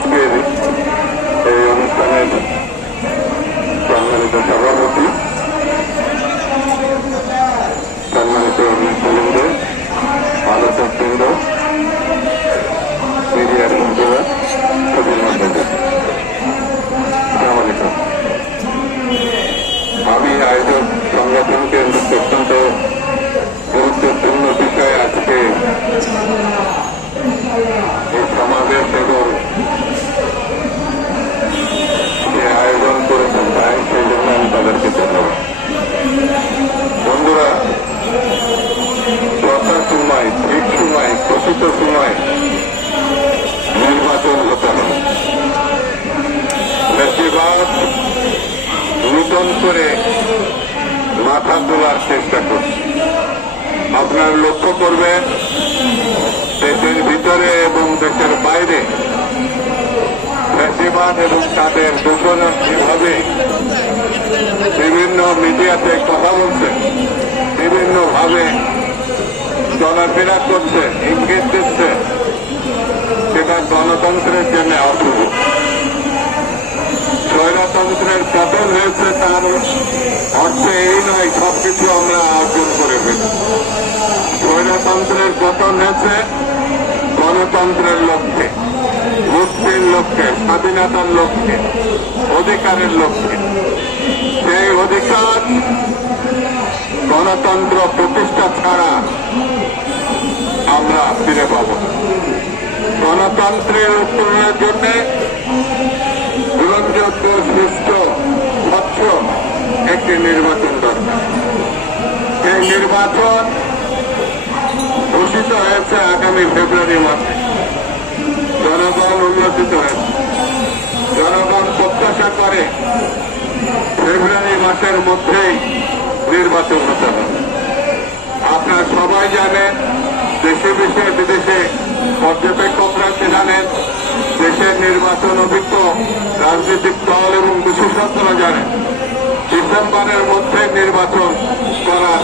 আজকের এই অনুষ্ঠানের সম্মানিত সভাপতি, সম্মানিত নেতৃবৃন্দ, আলোচকবৃন্দ, মিডিয়ার বন্ধুরা, আমি আয়োজক সংগঠনকে অত্যন্ত গুরুত্বপূর্ণ বিষয়ে আজকে এই সমাবেশ এবং যে আয়োজন করেছেন তাই সেই জন্য আমি তাদেরকে ধন্যবাদ। বন্ধুরা, যথা সময়, ঠিক সময়, প্রকৃত সময় নির্বাচন হতে হবে। বেশিরভাগ নূতন করে মাথা তোলার চেষ্টা করছে। আপনার লক্ষ্য করবেন দেশের ভিতরে এবং দেশের বাইরে ফ্যাসিবাদ এবং তাদের দূষণ কিভাবে বিভিন্ন মিডিয়াতে কথা বলছে, বিভিন্নভাবে চলাফেরা করছে, ইঙ্গিত দিচ্ছে, সেটা গণতন্ত্রের জন্য অশুভ। স্বৈরতন্ত্রের পতন হয়েছে তার অর্থ এই নয় সবকিছু আমরা অর্জন করে ফেলি। স্বৈরতন্ত্রের পতন হয়েছে গণতন্ত্রের লক্ষ্যে, মুক্তির লক্ষ্যে, স্বাধীনতার লক্ষ্যে, অধিকারের লক্ষ্যে। সেই অধিকার গণতন্ত্র প্রতিষ্ঠা ছাড়া আমরা ফিরে পাব। গণতন্ত্রের উত্তরণের জন্য গ্রহণযোগ্য, সুস্থ, স্বচ্ছ একটি নির্বাচন দরকার। সেই নির্বাচন ঘোষিত হয়েছে আগামী ফেব্রুয়ারি মাসে। জনগণ উল্লসিত হয়েছে। জনগণ প্রত্যাশা করে ফেব্রুয়ারি মাসের মধ্যেই নির্বাচন হতে হবে। আপনারা সবাই জানেন, দেশে বিদেশে পর্যবেক্ষকরা জানেন, দেশের নির্বাচন অভিজ্ঞ রাজনৈতিক দল এবং বিশেষজ্ঞরা জানেন, ডিসেম্বরের মধ্যে নির্বাচন করার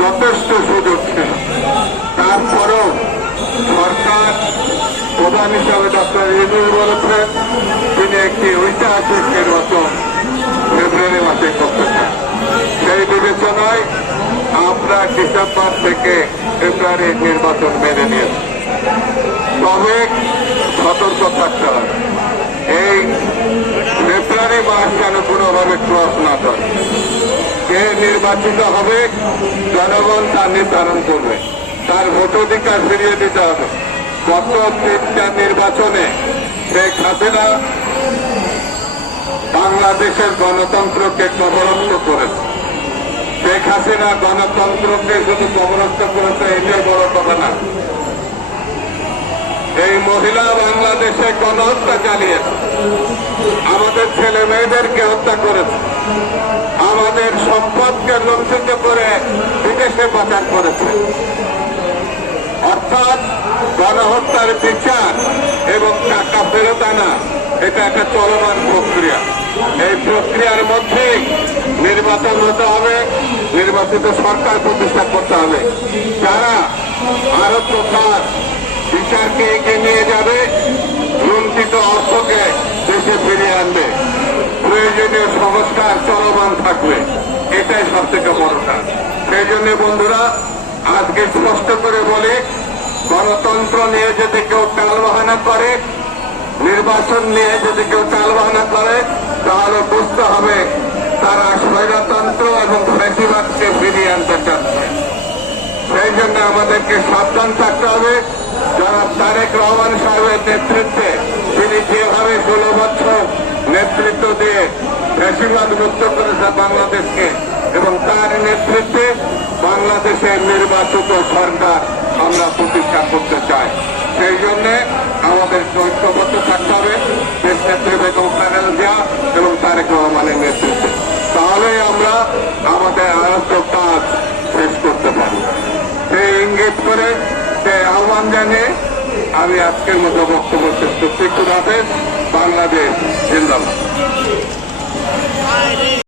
যথেষ্ট সুযোগ ছিল। তারপরও সরকার প্রধান হিসাবে ডক্টর ইউনূস বলেছেন তিনি একটি ঐতিহাসিক নির্বাচন ফেব্রুয়ারি মাসে করতে চান। সেই বিবেচনায় আমরা ডিসেম্বর থেকে ফেব্রুয়ারির নির্বাচন মেনে নিয়েছি। তবে সতর্ক থাকতে হবে, এই ফেব্রুয়ারি মাস যেন কোনোভাবে ক্রস না করে। কে নির্বাচিত হবে জনগণ তা নির্ধারণ করবে। তার ভোটাধিকার ফিরিয়ে দিতে হবে। গত 3টা নির্বাচনে শেখ হাসিনা বাংলাদেশের গণতন্ত্রকে কবরস্থ করেছে। শেখ হাসিনা গণতন্ত্রকে শুধু কবরস্থ করেছে এটাই বড় কথা না, এই মহিলা বাংলাদেশে গণহত্যা চালিয়েছে, আমাদের ছেলে মেয়েদেরকে হত্যা করেছে, আমাদের সম্পদকে লুণ্ঠিত করে বিদেশে পাচার করেছে। অর্থাৎ গণহত্যার বিচার এবং টাকা ফেরত আনা এটা একটা চলমান প্রক্রিয়া। এই প্রক্রিয়ার মধ্যেই নির্বাচন হতে হবে, নির্বাচিত সরকার প্রতিষ্ঠা করতে হবে, যারা আরো প্রকার বিচারকে এগিয়ে নিয়ে যাবে, লুণ্ঠিত অর্থকে দেশে ফিরিয়ে আনবে, প্রয়োজনীয় সংস্কার চলমান থাকবে। এটাই সব থেকে বড় কাজ। সেই জন্য বন্ধুরা, আজকে স্পষ্ট করে বলি, গণতন্ত্র নিয়ে যদি কেউ টালবাহানা করে, নির্বাচন নিয়ে যদি কেউ টালবাহানা করে, তাহলে বুঝতে হবে তারা স্বৈরতন্ত্র এবং ফ্যাসিবাদকে ফিরিয়ে আনতে চাচ্ছে। সেই জন্য আমাদেরকে সাবধান থাকতে হবে। যারা তারেক রহমান সাহেবের নেতৃত্বে তিনি যেভাবে 16 বছর নেতৃত্ব দিয়ে ফ্যাসিবাদ মুক্ত করেছে বাংলাদেশকে, এবং তার নেতৃত্বে বাংলাদেশের নির্বাচিত সরকার আমরা প্রতিষ্ঠা করতে চাই। সেই জন্য আমাদের ঐক্যবদ্ধ থাকতে হবে দেশনেত্রী বেগম খালেদা জিয়া এবং তারেক রহমানের নেতৃত্বে। তাহলেই আমরা আমাদের আরো কাজ শেষ করতে পারি। সেই ইঙ্গিত করে, সেই আহ্বান জানিয়ে আমি আজকের মতো বক্তব্য শেষ করছি। খুদা হাফেজ। বাংলাদেশ জিন্দাবাদ।